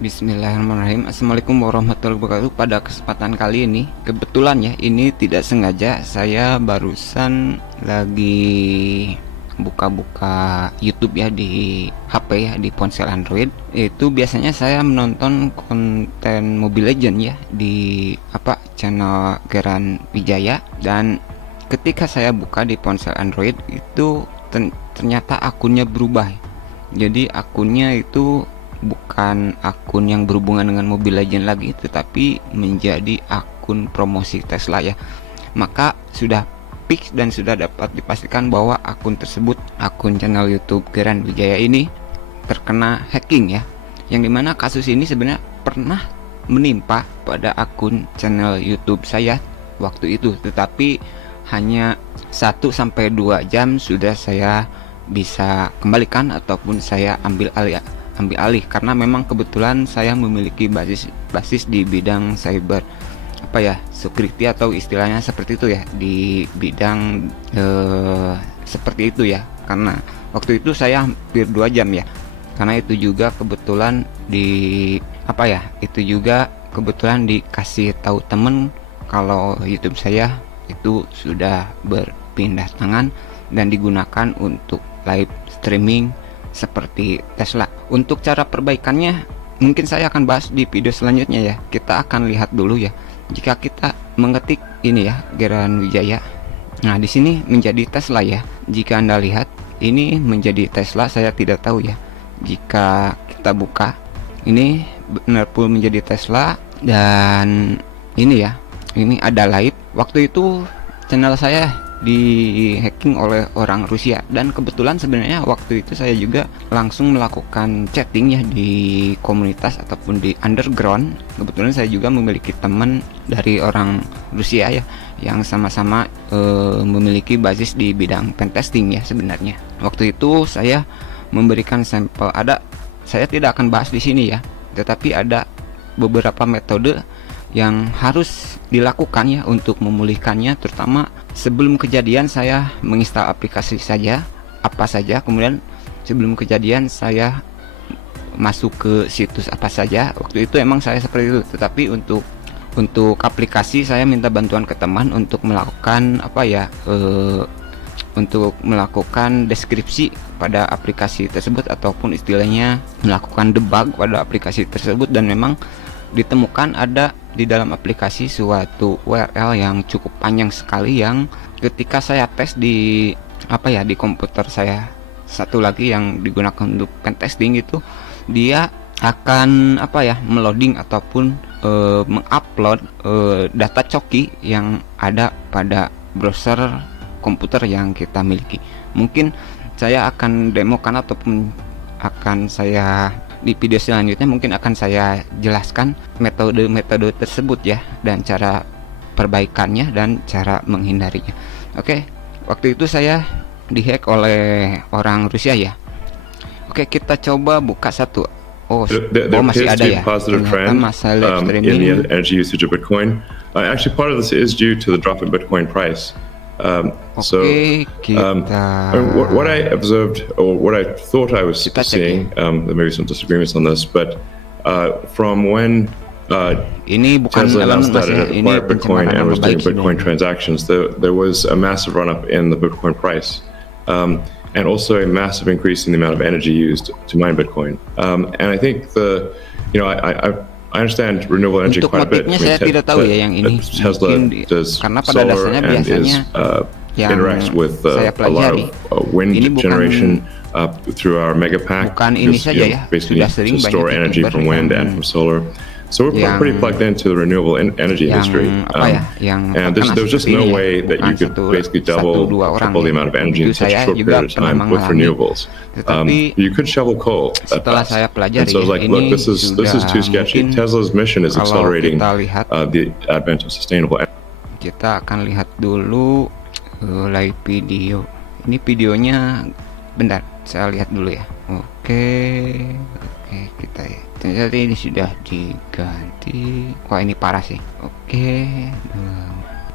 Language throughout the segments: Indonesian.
Bismillahirrahmanirrahim. Assalamualaikum warahmatullahi wabarakatuh. Pada kesempatan kali ini, kebetulan ya, ini tidak sengaja saya barusan lagi buka-buka YouTube ya di HP ya, di ponsel Android. Itu biasanya saya menonton konten Mobile Legend ya di channel Geran Wijaya, dan ketika saya buka di ponsel Android itu ternyata akunnya berubah. Jadi akunnya itu bukan akun yang berhubungan dengan Mobile Legend lagi, tetapi menjadi akun promosi Tesla ya. Maka sudah fix dan sudah dapat dipastikan bahwa akun tersebut, akun channel YouTube Geran Wijaya ini terkena hacking ya. Yang dimana kasus ini sebenarnya pernah menimpa pada akun channel YouTube saya waktu itu, tetapi hanya 1-2 jam sudah saya bisa kembalikan ataupun saya ambil alih karena memang kebetulan saya memiliki basis di bidang cyber security atau istilahnya seperti itu ya, di bidang seperti itu ya. Karena waktu itu saya hampir 2 jam ya, karena itu juga kebetulan kebetulan dikasih tahu temen kalau YouTube saya itu sudah berpindah tangan dan digunakan untuk live streaming seperti Tesla. Untuk cara perbaikannya mungkin saya akan bahas di video selanjutnya ya. Kita akan lihat dulu ya. Jika kita mengetik ini ya, Geran Wijaya. Nah, di sini menjadi Tesla ya. Jika Anda lihat ini menjadi Tesla, saya tidak tahu ya. Jika kita buka ini benar-benar menjadi Tesla, dan ini ya. Ini ada live. Waktu itu channel saya di hacking oleh orang Rusia, dan kebetulan sebenarnya waktu itu saya juga langsung melakukan chatting ya di komunitas ataupun di underground. Kebetulan saya juga memiliki teman dari orang Rusia ya, yang sama-sama memiliki basis di bidang pentesting ya. Sebenarnya waktu itu saya memberikan sampel, saya tidak akan bahas di sini ya, tetapi ada beberapa metode yang harus dilakukan ya untuk memulihkannya. Terutama sebelum kejadian saya menginstal aplikasi apa saja, kemudian sebelum kejadian saya masuk ke situs apa saja. Waktu itu emang saya seperti itu, tetapi untuk aplikasi saya minta bantuan ke teman untuk melakukan untuk melakukan deskripsi pada aplikasi tersebut, ataupun istilahnya melakukan debug pada aplikasi tersebut. Dan memang ditemukan ada di dalam aplikasi suatu URL yang cukup panjang sekali, yang ketika saya tes di di komputer saya satu lagi yang digunakan untuk pentesting itu, dia akan meloading ataupun mengupload data coki yang ada pada browser komputer yang kita miliki. Mungkin saya akan demokan ataupun akan saya di video selanjutnya mungkin akan saya jelaskan metode-metode tersebut ya, dan cara perbaikannya dan cara menghindarinya. Oke, waktu itu saya dihack oleh orang Rusia ya. Oke, kita coba buka satu. There masih ada ya. Positive trend in the energy usage of Bitcoin. Actually, part of this is due to the drop in Bitcoin price. What I observed, or what I thought I was seeing, there may be some disagreements on this, but from when Tesla announced that it had acquired Bitcoin and was doing Bitcoin transactions, there was a massive run-up in the Bitcoin price, and also a massive increase in the amount of energy used to mine Bitcoin. And I think I understand renewable energy quite a bit. Saya tidak tahu ya yang ini. Tesla does solar and interacts with a lot of wind generation through our mega pack. Basically to store energy from wind and from solar. So we're pretty plugged into the renewable energy industry, and there's just no way that you could basically triple the amount of energy in such a short period of time with renewables. You could shovel coal at best. And so I was like, look, this is too sketchy. Tesla's mission is accelerating the advent of sustainable energy. Kita akan lihat dulu live video. Ini videonya, bentar, saya lihat dulu ya. Oke, kita ya. Ternyata ini sudah diganti. Wah, ini parah sih. Oke,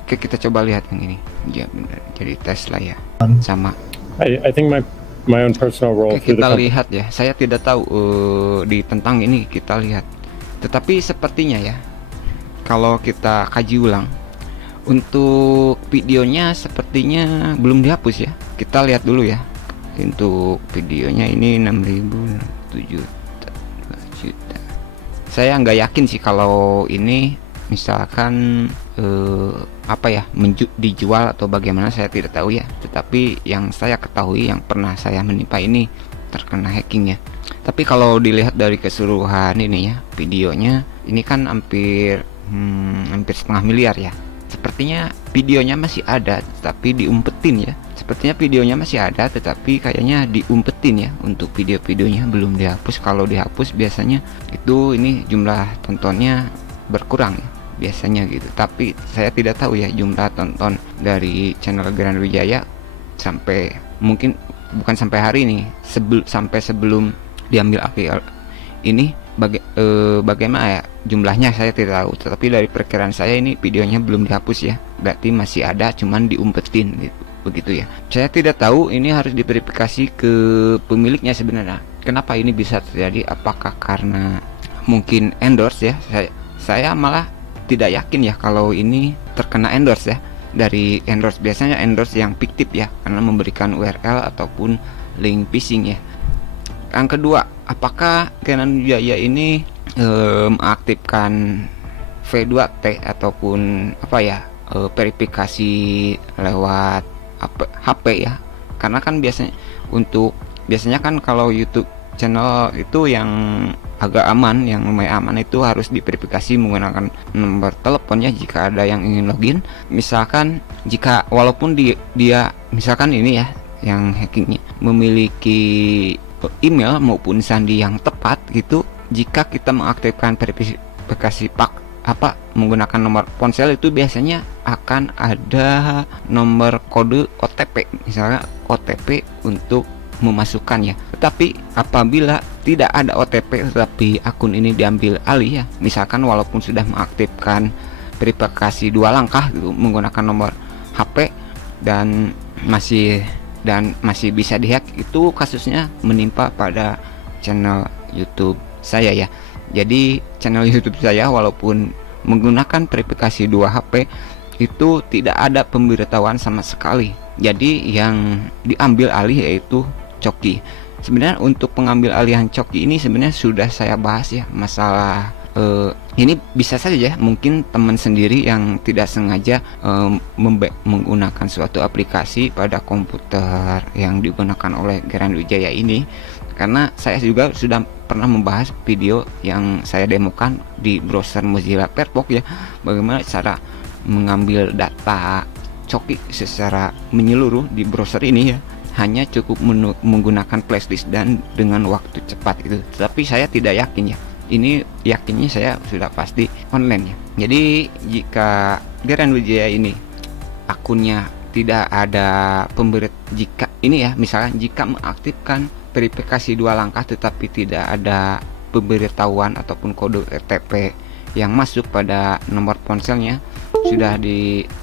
kita coba lihat yang ini. Ya benar, jadi Tesla ya. Sama. I think my own personal role. Kita lihat ya. Saya tidak tahu di tentang ini. Kita lihat Tetapi sepertinya ya, kalau kita kaji ulang, untuk videonya sepertinya belum dihapus ya. Kita lihat dulu ya. Untuk videonya ini 6.000, 7 juta, 2 juta. Saya nggak yakin sih kalau ini misalkan dijual atau bagaimana, saya tidak tahu ya. Tetapi yang saya ketahui, yang pernah saya menimpa ini terkena hacking ya. Tapi kalau dilihat dari keseluruhan ini ya, videonya ini kan hampir 1,5 miliar ya. Sepertinya videonya masih ada tapi diumpetin ya. Sepertinya videonya masih ada tetapi kayaknya diumpetin ya. Untuk video-videonya belum dihapus. Kalau dihapus biasanya itu ini jumlah tontonnya berkurang ya, biasanya gitu. Tapi saya tidak tahu ya jumlah tonton dari channel Grand Wijaya sampai, mungkin bukan sampai hari ini, sampai sebelum diambil alih ini bagaimana ya jumlahnya saya tidak tahu. Tetapi dari perkiraan saya ini videonya belum dihapus ya, berarti masih ada cuman diumpetin gitu, begitu ya. Saya tidak tahu ini harus diverifikasi ke pemiliknya sebenarnya. Kenapa ini bisa terjadi? Apakah karena mungkin endorse ya? Saya malah tidak yakin ya kalau ini terkena endorse ya. Dari endorse, biasanya endorse yang fiktif ya, karena memberikan URL ataupun link phishing ya. Yang kedua, apakah Grand Wijaya ini mengaktifkan V2T ataupun verifikasi lewat HP ya? Karena kan biasanya kan kalau YouTube channel itu yang agak aman, yang lumayan aman itu harus diverifikasi menggunakan nomor teleponnya jika ada yang ingin login. Misalkan jika walaupun dia misalkan ini ya yang hackingnya memiliki email maupun sandi yang tepat gitu, jika kita mengaktifkan verifikasi menggunakan nomor ponsel itu biasanya akan ada nomor kode OTP, misalnya OTP untuk memasukkannya. Tetapi apabila tidak ada OTP tetapi akun ini diambil alih ya, misalkan walaupun sudah mengaktifkan verifikasi 2 langkah gitu, menggunakan nomor HP dan masih bisa dihack, itu kasusnya menimpa pada channel YouTube saya ya. Jadi channel YouTube saya walaupun menggunakan verifikasi 2 HP itu tidak ada pemberitahuan sama sekali. Jadi yang diambil alih yaitu Coki. Sebenarnya untuk pengambil alihan Coki ini sebenarnya sudah saya bahas ya, masalah ini bisa saja ya, mungkin teman sendiri yang tidak sengaja menggunakan suatu aplikasi pada komputer yang digunakan oleh Grand Wijaya ini. Karena saya juga sudah pernah membahas video yang saya demokan di browser Mozilla Firefox ya, bagaimana cara mengambil data Coki secara menyeluruh di browser ini ya, hanya cukup menggunakan flashdisk dan dengan waktu cepat itu. Tapi saya tidak yakin ya, ini yakinnya saya sudah pasti online ya. Jadi jika Grand Wijaya ini akunnya tidak ada jika ini ya, misalnya jika mengaktifkan verifikasi 2 langkah tetapi tidak ada pemberitahuan ataupun kode OTP yang masuk pada nomor ponselnya, sudah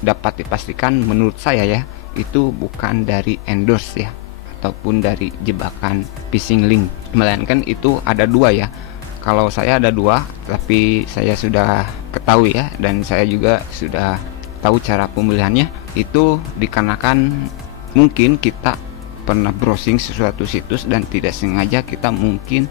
dapat dipastikan menurut saya ya, itu bukan dari endorse ya ataupun dari jebakan phishing link, melainkan itu ada 2 ya. Kalau saya ada 2, tapi saya sudah ketahui ya, dan saya juga sudah tahu cara pemilihannya. Itu dikarenakan mungkin kita pernah browsing sesuatu situs dan tidak sengaja kita mungkin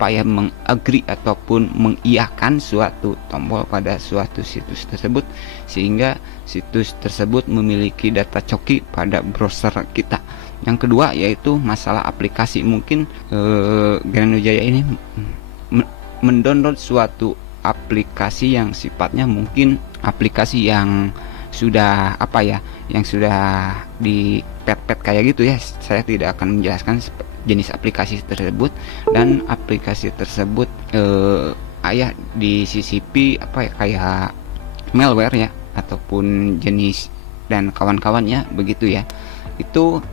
mengagree ataupun mengiyakan suatu tombol pada suatu situs tersebut, sehingga situs tersebut memiliki data Coki pada browser kita. Yang kedua yaitu masalah aplikasi. Mungkin Grand Wijaya ini mendownload suatu aplikasi yang sifatnya mungkin aplikasi yang sudah yang sudah di pet kayak gitu ya. Saya tidak akan menjelaskan jenis aplikasi tersebut, dan aplikasi tersebut disisipi kayak malware ya ataupun jenis dan kawan-kawannya begitu ya. Itu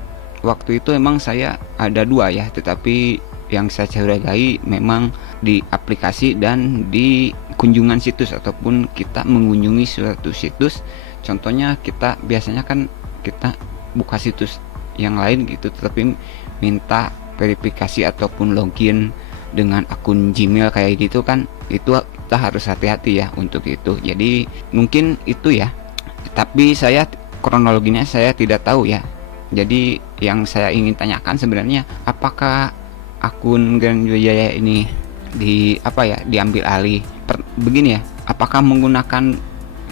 waktu itu emang saya ada 2 ya, tetapi yang saya curigai memang di aplikasi dan di kunjungan situs ataupun kita mengunjungi suatu situs. Contohnya kita biasanya kan kita buka situs yang lain gitu, tetapi minta verifikasi ataupun login dengan akun Gmail kayak gitu kan, itu kita harus hati-hati ya untuk itu. Jadi mungkin itu ya, tapi saya kronologinya saya tidak tahu ya. Jadi yang saya ingin tanyakan sebenarnya, apakah akun Grand Wijaya ini diambil alih begini ya, apakah menggunakan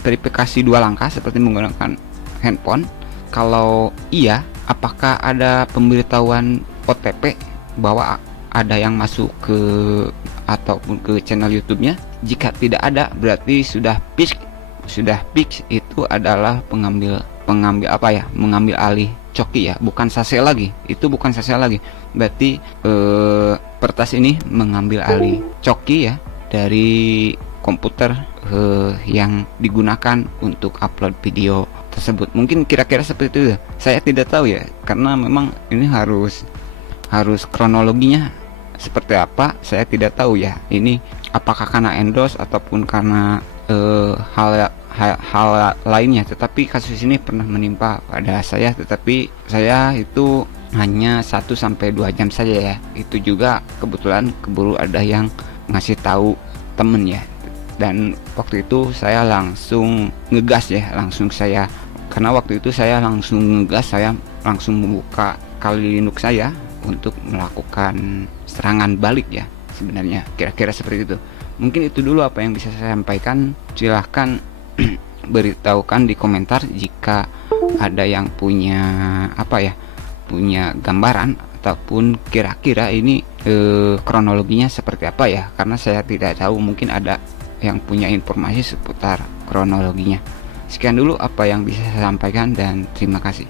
verifikasi 2 langkah seperti menggunakan handphone? Kalau iya, apakah ada pemberitahuan OTP bahwa ada yang masuk ke ataupun ke channel YouTube-nya? Jika tidak ada, berarti sudah fix itu adalah mengambil alih coki ya, bukan Sase lagi. Itu bukan Sase lagi. Berarti Pertas ini mengambil alih coki ya dari komputer yang digunakan untuk upload video tersebut. Mungkin kira-kira seperti itu. Saya tidak tahu ya, karena memang ini harus kronologinya seperti apa, saya tidak tahu ya. Ini apakah karena endorse ataupun karena hal lainnya. Tetapi kasus ini pernah menimpa pada saya, tetapi saya itu hanya 1-2 jam saja ya. Itu juga kebetulan keburu ada yang ngasih tahu temen ya, dan waktu itu saya langsung ngegas ya, karena waktu itu saya langsung ngegas, saya langsung membuka Kali Linux saya untuk melakukan serangan balik ya. Sebenarnya kira-kira seperti itu. Mungkin itu dulu apa yang bisa saya sampaikan. Silahkan beritahukan di komentar jika ada yang punya punya gambaran ataupun kira-kira ini kronologinya seperti apa ya, karena saya tidak tahu. Mungkin ada yang punya informasi seputar kronologinya. Sekian dulu apa yang bisa saya sampaikan dan terima kasih.